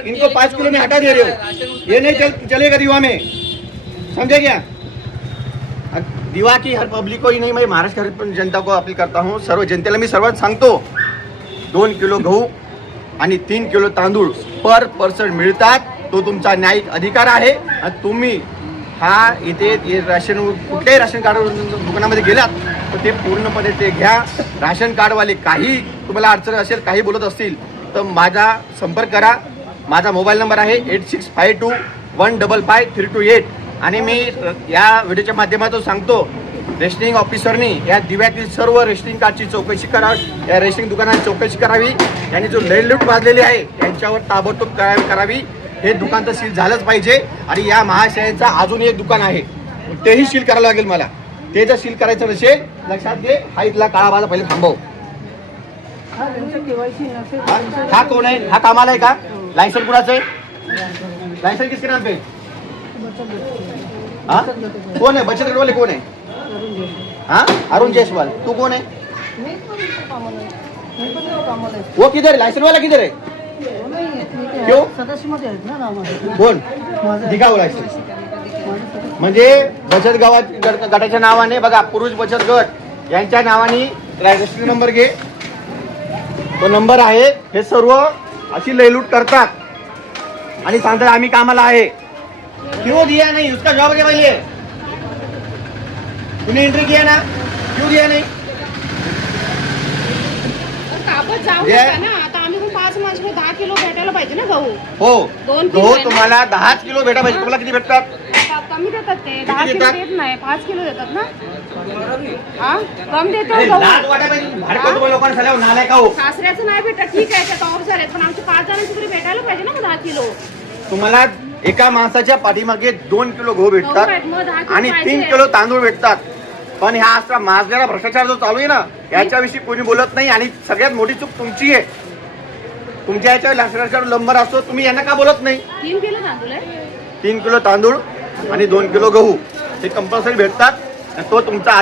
इनको 5 किलो में हटा दे रहे हो, ये नहीं चलेगा दिवा में, समझे क्या? दिवा की हर पब्लिक को ही नाही, मैं महाराष्ट्र जनता को अपील करता हूँ, सर्व जनतेला मी सर्वात सांगतो 2 किलो गहू आणि 3 किलो तांदूळ पर पर्सन मिळतात, तो तुमचा न्यायिक अधिकार आहे. आणि तुम्ही हा इथे राशन कुठल्याही राशन कार्ड दुकानामध्ये गेलात तर ते पूर्णपणे ते घ्या. राशन कार्डवाले काही तुम्हाला अडचण असेल, काही बोलत असतील तर माझा संपर्क करा. माझा मोबाईल नंबर आहे 8652155328. आणि मी या व्हिडिओच्या माध्यमातून सांगतो, रेशनिंग ऑफिसरनी या दिव्यातील सर्व रेशनिंग कार्डची चौकशी करावी, या रेशनिंग दुकानाची चौकशी करावी. यांनी जो लूट वाजलेली आहे त्यांच्यावर ताबडतोब करावी. हे दुकान तर सील झालंच पाहिजे. आणि या महाशयांचा अजून एक दुकान आहे, तेही सील करावं लागेल मला. ते जर सील करायचं नसेल, लक्षात घे, हा इथला काळा बाजार पहिले थांबव. हा कोण आहे? हा कामाला आहे का? लायसन कुणाचं आहे? लायसन किसके नाम पे? हाँ कौन है? बचत गट वाले कौन है? हाँ अरुण जायसवाल. तू कौन है? वो किधर है? लायसन वाला किधर है? क्यों? कोण? दिखाव लायसन. म्हणजे बचत गटाच्या नावाने बघा, पुरुष बचत गट यांच्या नावाने रजिस्ट्री नंबर घे, तो नंबर आहे. हे सर्व अशी लयलूट करतात आणि सांगतात आम्ही कामाला आहे. क्यों दिया नहीं? उसका जवाब दे पहले. तूने एंट्री किया ना, क्यों दिया नहीं? कापड जाऊ नका ना. आता आम्ही 5 माणसाला 10 किलो भेटायला पाहिजे ना गहू. हो, 2 गहू तुम्हाला 10 किलो भेटा पाहिजे. तुम्हाला किती भेटतात? कमी देतात ते. 10 किलो देतात? देत नाही, 5 किलो देतात ना. हा कम देतो अरे गहू. लाज वाटायला पाहिजे. भाडकं तुम्हाला लोकांना सगळ्या नालाय का हो? सासऱ्याचं नाही भेटत, ठीक आहे, ते ऑफ झालेत, पण आमचे 5 जणांची तरी भेटायला पाहिजे ना 10 किलो. तुम्हाला एका माणसाच्या पाठीमागे 2 किलो गहू भेटतात मग 10 किलो आणि पाहिजे. 3 किलो तांदूळ भेटतात. पण ह्या असा माजलेला भ्रष्टाचार जो चालू आहे ना, याच्याविषयी कोणी बोलत नाही. आणि सगळ्यात मोठी चूक तुमची आहे. तुमच्या याच्यावर लासराचा नंबर असतो, तुम्ही यांना का बोलत नाही? 3 किलो तांदूळ आहे. 3 किलो तांदूळ आणि 2 किलो गहू हे कंपल्सरी भेटतात. तो तुमचा